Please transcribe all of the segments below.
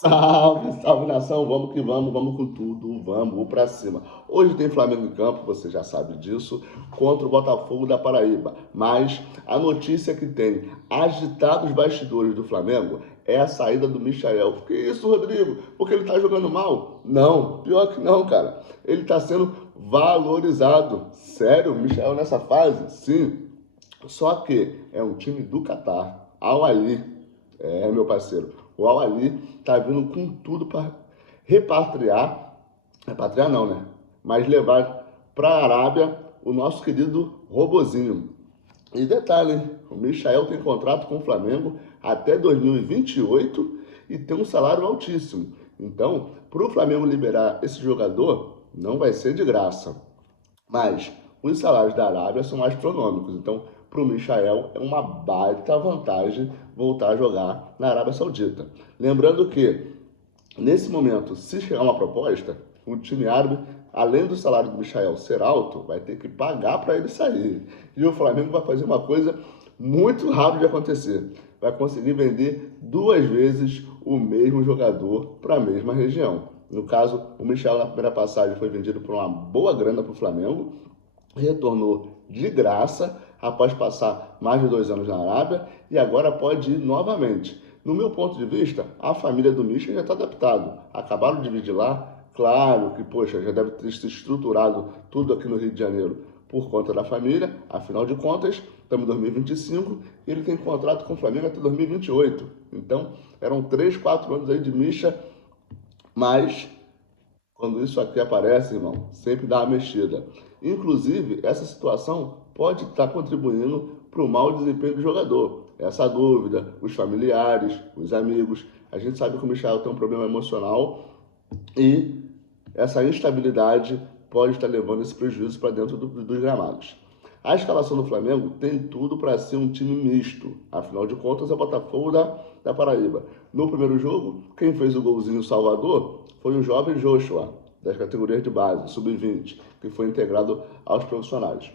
Salve, salve nação, vamos que vamos com tudo, vamos pra cima. Hoje tem Flamengo em campo, você já sabe disso, contra o Botafogo da Paraíba. Mas a notícia que tem agitado os bastidores do Flamengo é a saída do Michael. Que isso, Rodrigo? Porque ele tá jogando mal? Não, pior que não, cara. Ele tá sendo valorizado. Sério, o Michael nessa fase? Sim. Só que é um time do Catar, Al Ahly, meu parceiro. O Al Ahly tá vindo com tudo para repatriar, repatriar não, né? Mas levar para a Arábia o nosso querido Robozinho. E detalhe, hein? O Michael tem contrato com o Flamengo até 2028 e tem um salário altíssimo. Então, para o Flamengo liberar esse jogador, não vai ser de graça. Mas os salários da Arábia são astronômicos, então para o Michael é uma baita vantagem voltar a jogar na Arábia Saudita. Lembrando que, nesse momento, se chegar uma proposta, o time árabe, além do salário do Michael ser alto, vai ter que pagar para ele sair. E o Flamengo vai fazer uma coisa muito raro de acontecer. Vai conseguir vender duas vezes o mesmo jogador para a mesma região. No caso, o Michel na primeira passagem foi vendido por uma boa grana para o Flamengo, retornou de graça após passar mais de 2 anos na Arábia e agora pode ir novamente. No meu ponto de vista, a família do Michel já está adaptado. Acabaram de dividir lá, claro que, poxa, já deve ter se estruturado tudo aqui no Rio de Janeiro por conta da família, afinal de contas, estamos em 2025 e ele tem contrato com o Flamengo até 2028. Então, eram 3, 4 anos aí de Micha, mas quando isso aqui aparece, irmão, sempre dá uma mexida. Inclusive, essa situação pode estar contribuindo para o mau desempenho do jogador. Essa dúvida, os familiares, os amigos. A gente sabe que o Michel tem um problema emocional e essa instabilidade pode estar levando esse prejuízo para dentro dos gramados. A escalação do Flamengo tem tudo para ser um time misto. Afinal de contas, é o Botafogo da Paraíba. No primeiro jogo, quem fez o golzinho Salvador foi o jovem Joshua, das categorias de base, sub-20, que foi integrado aos profissionais.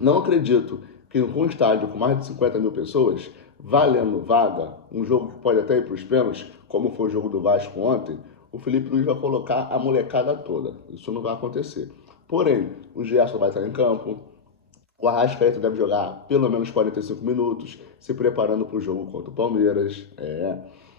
Não acredito que com um estádio com mais de 50 mil pessoas, valendo vaga, um jogo que pode até ir para os pênaltis, como foi o jogo do Vasco ontem, o Felipe Luiz vai colocar a molecada toda. Isso não vai acontecer. Porém, o Gerson vai estar em campo, o Arrascaeta deve jogar pelo menos 45 minutos, se preparando para o jogo contra o Palmeiras.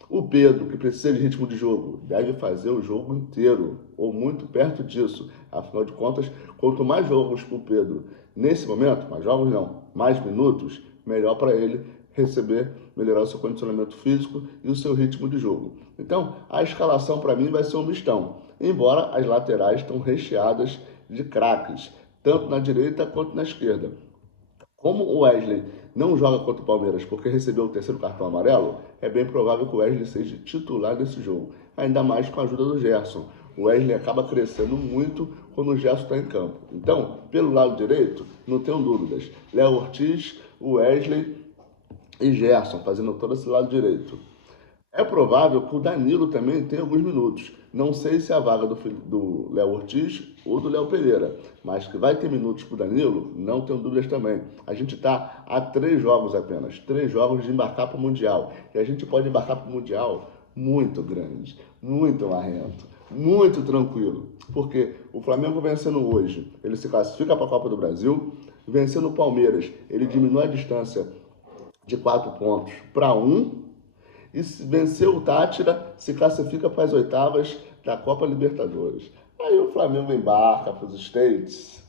O Pedro, que precisa de ritmo de jogo, deve fazer o jogo inteiro, ou muito perto disso. Afinal de contas, quanto mais jogos para o Pedro nesse momento, mais jogos não, mais minutos, melhor para ele receber, melhorar o seu condicionamento físico e o seu ritmo de jogo. Então, a escalação para mim vai ser um mistão, embora as laterais estão recheadas de craques, tanto na direita quanto na esquerda. Como o Wesley não joga contra o Palmeiras porque recebeu o terceiro cartão amarelo, é bem provável que o Wesley seja titular nesse jogo, ainda mais com a ajuda do Gerson. O Wesley acaba crescendo muito quando o Gerson está em campo. Então, pelo lado direito, não tenho dúvidas. Léo Ortiz, Wesley e Gerson fazendo todo esse lado direito. É provável que o Danilo também tenha alguns minutos. Não sei se é a vaga do Léo Ortiz ou do Léo Pereira, mas que vai ter minutos para o Danilo, não tenho dúvidas também. A gente está a 3 jogos apenas, 3 jogos de embarcar para o Mundial. E a gente pode embarcar para o Mundial muito grande, muito marrento, muito tranquilo. Porque o Flamengo vencendo hoje, ele se classifica para a Copa do Brasil, vencendo o Palmeiras, ele diminui a distância de 4 pontos para 1, e se vencer o Tátira, se classifica para as oitavas da Copa Libertadores. Aí o Flamengo embarca para os States,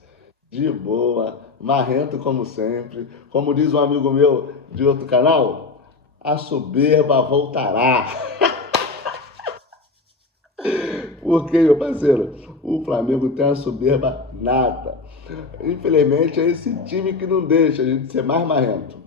de boa, marrento como sempre. Como diz um amigo meu de outro canal, a soberba voltará. Porque, meu parceiro, o Flamengo tem uma soberba nata. Infelizmente é esse time que não deixa a gente ser mais marrento.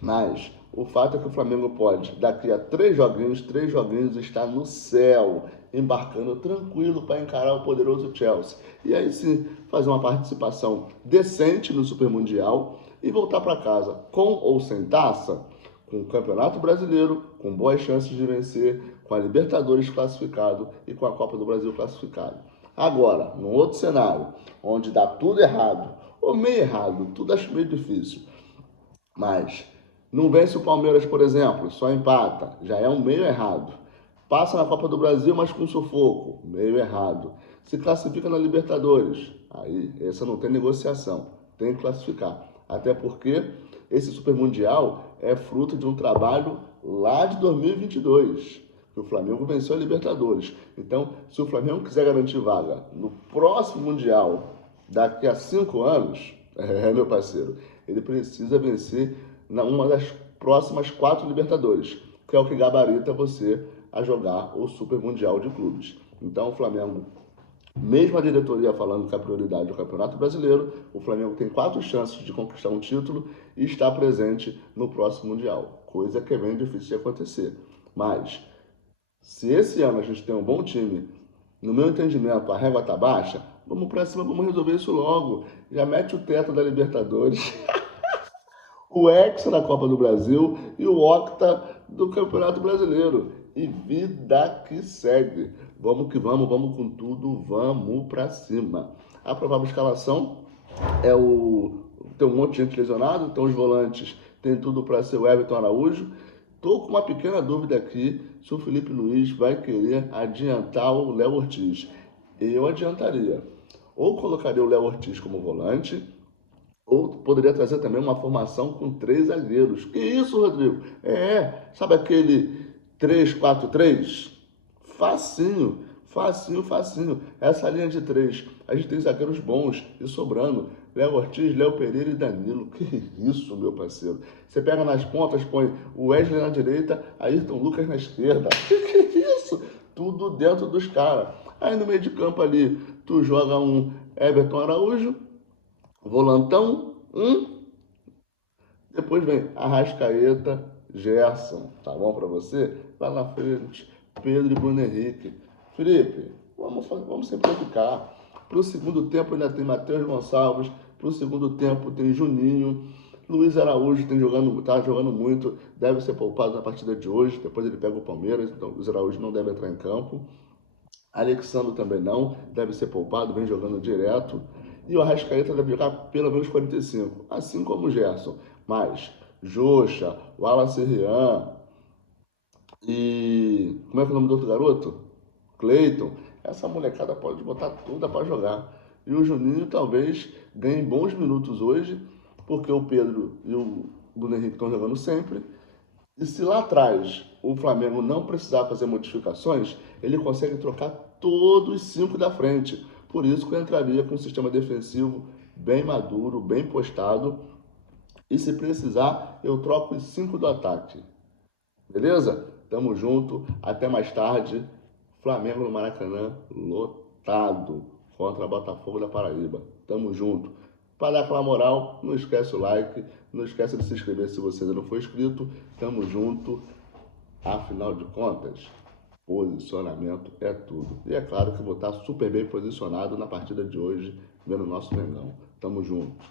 Mas o fato é que o Flamengo pode, daqui a 3 joguinhos, estar no céu, embarcando tranquilo para encarar o poderoso Chelsea. E aí sim, fazer uma participação decente no Super Mundial e voltar para casa com ou sem taça, com o Campeonato Brasileiro, com boas chances de vencer, com a Libertadores classificado e com a Copa do Brasil classificado. Agora, num outro cenário, onde dá tudo errado, ou meio errado, tudo acho meio difícil, mas não vence o Palmeiras, por exemplo, só empata, já é um meio errado. Passa na Copa do Brasil, mas com sufoco. Meio errado. Se classifica na Libertadores. Aí, essa não tem negociação. Tem que classificar. Até porque esse Super Mundial é fruto de um trabalho lá de 2022. Que o Flamengo venceu a Libertadores. Então, se o Flamengo quiser garantir vaga no próximo Mundial, daqui a 5 anos, meu parceiro, ele precisa vencer uma das próximas 4 Libertadores, que é o que gabarita você a jogar o Super Mundial de Clubes. Então, o Flamengo, mesmo a diretoria falando que a prioridade é o Campeonato Brasileiro, o Flamengo tem 4 chances de conquistar um título e estar presente no próximo Mundial, coisa que é bem difícil de acontecer. Mas, se esse ano a gente tem um bom time, no meu entendimento a régua está baixa, vamos para cima, vamos resolver isso logo. Já mete o teto da Libertadores, o Hexa da Copa do Brasil e o Octa do Campeonato Brasileiro. E vida que segue. Vamos que vamos com tudo, vamos pra cima. A provável escalação é tem um monte de gente lesionado, então os volantes tem tudo para ser o Everton Araújo. Tô com uma pequena dúvida aqui se o Felipe Luiz vai querer adiantar o Léo Ortiz. Eu adiantaria. Ou colocaria o Léo Ortiz como volante, ou poderia trazer também uma formação com 3 zagueiros. Que isso, Rodrigo? Sabe aquele 3-4-3? Facinho, facinho, facinho. Essa linha de 3. A gente tem zagueiros bons e sobrando. Léo Ortiz, Léo Pereira e Danilo. Que isso, meu parceiro. Você pega nas pontas, põe o Wesley na direita, Ayrton Lucas na esquerda. Que isso? Tudo dentro dos caras. Aí no meio de campo ali, tu joga um Everton Araújo, volantão, depois vem Arrascaeta, Gerson, tá bom para você? Lá na frente, Pedro e Bruno Henrique. Felipe, vamos simplificar. Para o segundo tempo ainda tem Matheus Gonçalves, para o segundo tempo tem Juninho, Luiz Araújo tá jogando muito, deve ser poupado na partida de hoje, depois ele pega o Palmeiras, então Luiz Araújo não deve entrar em campo. Alexandre também não, deve ser poupado, vem jogando direto. E o Arrascaeta deve jogar pelo menos 45, assim como o Gerson. Mas Jocha, Wallace Rian e... como é que é o nome do outro garoto? Cleiton. Essa molecada pode botar toda para jogar. E o Juninho talvez ganhe bons minutos hoje, porque o Pedro e o Bruno Henrique estão jogando sempre. E se lá atrás o Flamengo não precisar fazer modificações, ele consegue trocar todos os 5 da frente. Por isso que eu entraria com um sistema defensivo bem maduro, bem postado. E se precisar, eu troco os 5 do ataque. Beleza? Tamo junto. Até mais tarde. Flamengo no Maracanã lotado contra Botafogo da Paraíba. Tamo junto. Para dar aquela moral, não esquece o like, não esquece de se inscrever se você ainda não for inscrito. Tamo junto. Afinal de contas, posicionamento é tudo. E é claro que vou estar super bem posicionado na partida de hoje, vendo o nosso Mengão. Tamo junto.